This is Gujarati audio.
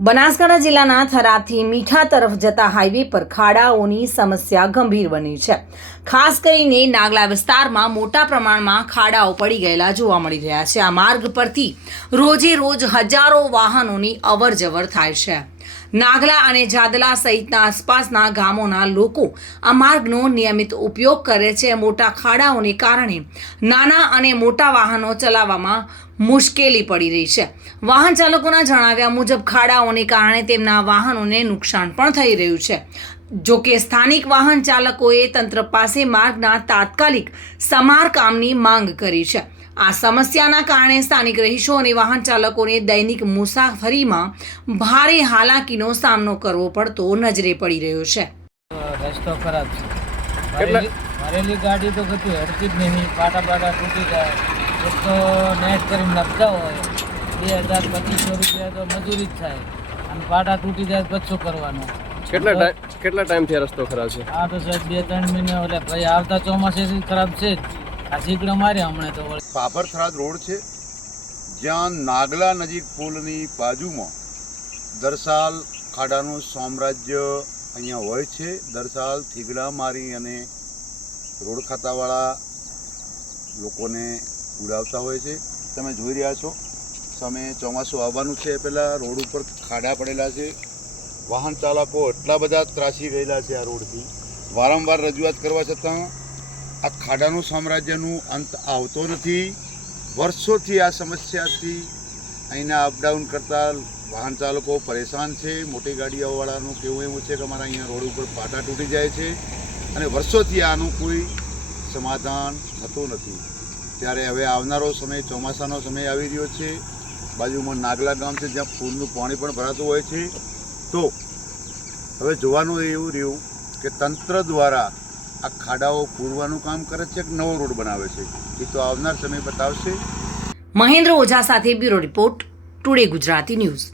બનાસકાંઠા જિલ્લાના થરાદથી મીઠા તરફ જતા હાઈવે પર ખાડાઓની સમસ્યા ગંભીર બની છે। ખાસ કરીને નાગલા વિસ્તારમાં મોટા પ્રમાણમાં ખાડાઓ પડી ગયેલા જોવા મળી રહ્યા છે। આ માર્ગ પરથી રોજે રોજ હજારો વાહનોની અવરજવર થાય છે। નાગલા અને જાદલા સહિતના આસપાસના ગામોના લોકો આ માર્ગનો નિયમિત ઉપયોગ કરે છે। મોટા ખાડાઓને કારણે નાના અને મોટા વાહનો ચલાવવામાં મુશ્કેલી પડી રહી છે। વાહન ચાલકોના જણાવ્યા મુજબ ખાડાઓને કારણે તેમના વાહનોને નુકસાન પણ થઈ રહ્યું છે। જો કે સ્થાનિક વાહન ચાલકોએ તંત્ર પાસે માર્ગના તાત્કાલિક સમારકામની માંગ કરી છે। આ સમસ્યાના કારણે સ્થાનિક રહીશો અને વાહન ચાલકોને દૈનિક મુસાફરીમાં ભારે હાલાકીનો સામનો કરવો પડતો નજરે પડી રહ્યો છે। રસ્તો ખરાબ છે, ભરેલી ગાડી તો કદી હડતી જ નહીં, પાટા તૂટી જાય। એક તો નેટ કરીને લખતા હોય 2000-2500 રૂપિયા તો મજૂરી જ થાય, અને પાટા તૂટી જાય તો શું કરવાનું? કેટલા ટાઈમથી આ રસ્તો ખરાબ છે? આ તો સાહેબ 2-3 મહિના એટલે ભાઈ આવતા ચોમાસેથી ખરાબ છે જ। આ સીકડો મારે હમણાં તો પાપર થરાદ રોડ છે, જ્યાં નાગલા નજીક પુલની બાજુમાં દર સાલ ખાડાનું સામ્રાજ્ય અહીંયા હોય છે। દર સાલ થીગડા મારી અને રોડ ખાતાવાળા લોકોને ઉડાવતા હોય છે। તમે જોઈ રહ્યા છો સામે ચોમાસું આવવાનું છે, પહેલાં રોડ ઉપર ખાડા પડેલા છે। વાહન ચાલકો એટલા બધા ત્રાસી ગયેલા છે આ રોડથી, વારંવાર રજૂઆત કરવા છતાં આ ખાડાનું સામ્રાજ્યનું અંત આવતો નથી। વર્ષોથી આ સમસ્યાથી અહીંના અપડાઉન કરતા વાહન ચાલકો પરેશાન છે। મોટી ગાડીઓવાળાનું કહેવું એવું છે કે અમારા અહીંયા રોડ ઉપર પાટા તૂટી જાય છે, અને વર્ષોથી આનું કોઈ સમાધાન થતું નથી। ત્યારે હવે આવનારો સમય ચોમાસાનો સમય આવી રહ્યો છે। બાજુમાં નાગલા ગામ છે, જ્યાં પૂરનું પાણી પણ ભરાતું હોય છે। તો હવે જોવાનું એવું રહ્યું કે તંત્ર દ્વારા આ ખાડાઓ પૂરવાનું કામ કરે છે કે નવો રોડ બનાવે છે, એ તો આવનાર સમય બતાવશે। મહેન્દ્ર ઓઝા સાથે bureau report, today Gujarati news.